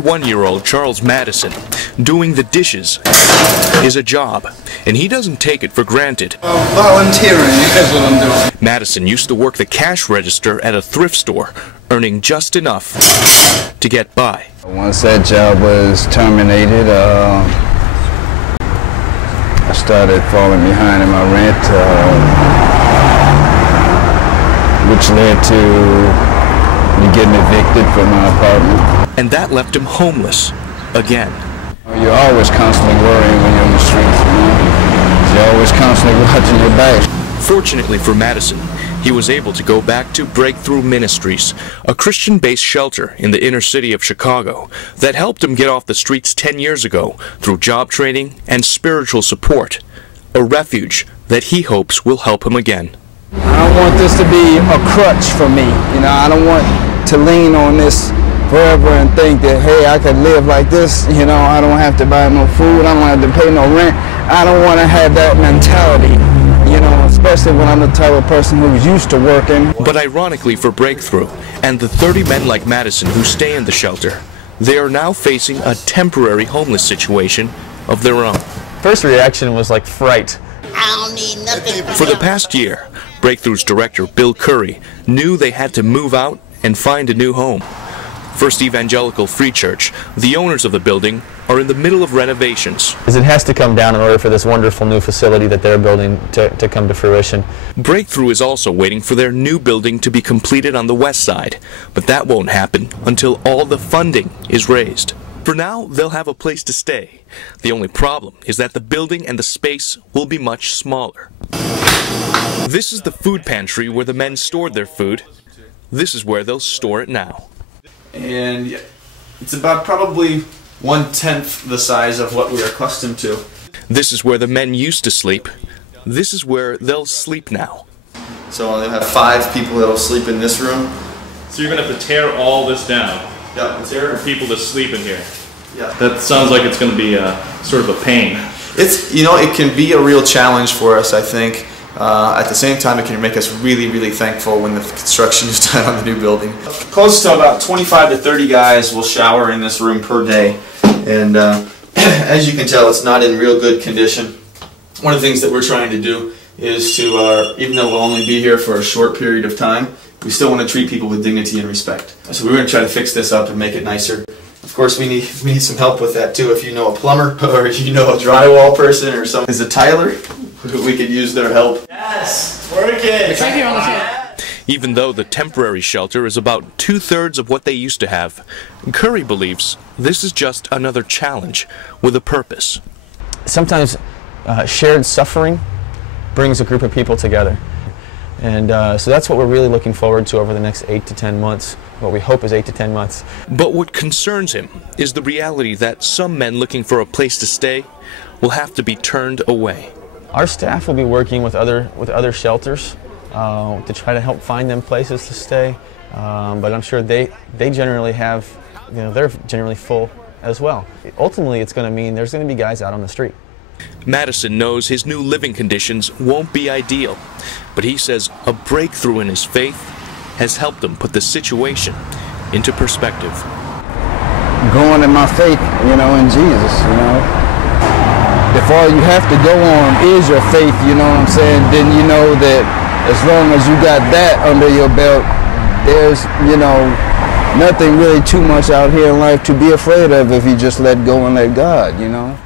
31-year-old Charles Madison. Doing the dishes is a job, and he doesn't take it for granted. Volunteering is what I'm doing. Madison used to work the cash register at a thrift store, earning just enough to get by. Once that job was terminated, I started falling behind in my rent, which led to me getting evicted from my apartment. And that left him homeless again. You're always constantly worrying when you're on the streets. You're always constantly watching your back. Fortunately for Madison, he was able to go back to Breakthrough Ministries, a Christian-based shelter in the inner city of Chicago that helped him get off the streets 10 years ago through job training and spiritual support, a refuge that he hopes will help him again. I don't want this to be a crutch for me. You know, I don't want to lean on this forever and think that, hey, I could live like this. You know, I don't have to buy no food. I don't have to pay no rent. I don't want to have that mentality, you know, especially when I'm the type of person who's used to working. But ironically for Breakthrough and the 30 men like Madison who stay in the shelter, they are now facing a temporary homeless situation of their own. First reaction was like fright. I don't need nothing. For the past year, Breakthrough's director, Bill Curry, knew they had to move out and find a new home. First Evangelical Free Church, the owners of the building, are in the middle of renovations. It has to come down in order for this wonderful new facility that they're building to come to fruition. Breakthrough is also waiting for their new building to be completed on the west side, but that won't happen until all the funding is raised. For now, they'll have a place to stay. The only problem is that the building and the space will be much smaller. This is the food pantry where the men stored their food. This is where they'll store it now. And it's about probably 1/10 the size of what we're accustomed to. This is where the men used to sleep. This is where they'll sleep now. So they'll have 5 people that'll sleep in this room. So you're going to have to tear all this down? Yeah, for people to sleep in here? Yeah. That sounds like it's going to be sort of a pain. It's, you know, it can be a real challenge for us, I think. At the same time, it can make us really, really thankful when the construction is done on the new building. Close to about 25 to 30 guys will shower in this room per day. And as you can tell, it's not in real good condition. One of the things that we're trying to do is to, even though we'll only be here for a short period of time, we still want to treat people with dignity and respect. So we're going to try to fix this up and make it nicer. Of course, we need some help with that too. If you know a plumber or if you know a drywall person or someone is a tiler, we could use their help. Yes, working. It's right here on the chair. Even though the temporary shelter is about 2/3 of what they used to have, Curry believes this is just another challenge with a purpose. Sometimes shared suffering brings a group of people together. And so that's what we're really looking forward to over the next 8 to 10 months. What we hope is 8 to 10 months. But what concerns him is the reality that some men looking for a place to stay will have to be turned away. Our staff will be working with other shelters to try to help find them places to stay. But I'm sure they generally have, you know, they're generally full as well. Ultimately, it's going to mean there's going to be guys out on the street. Madison knows his new living conditions won't be ideal, but he says a breakthrough in his faith has helped him put the situation into perspective. Growing in my faith, you know, in Jesus, you know. If all you have to go on is your faith, you know what I'm saying, then you know that as long as you got that under your belt, there's, you know, nothing really too much out here in life to be afraid of if you just let go and let God, you know.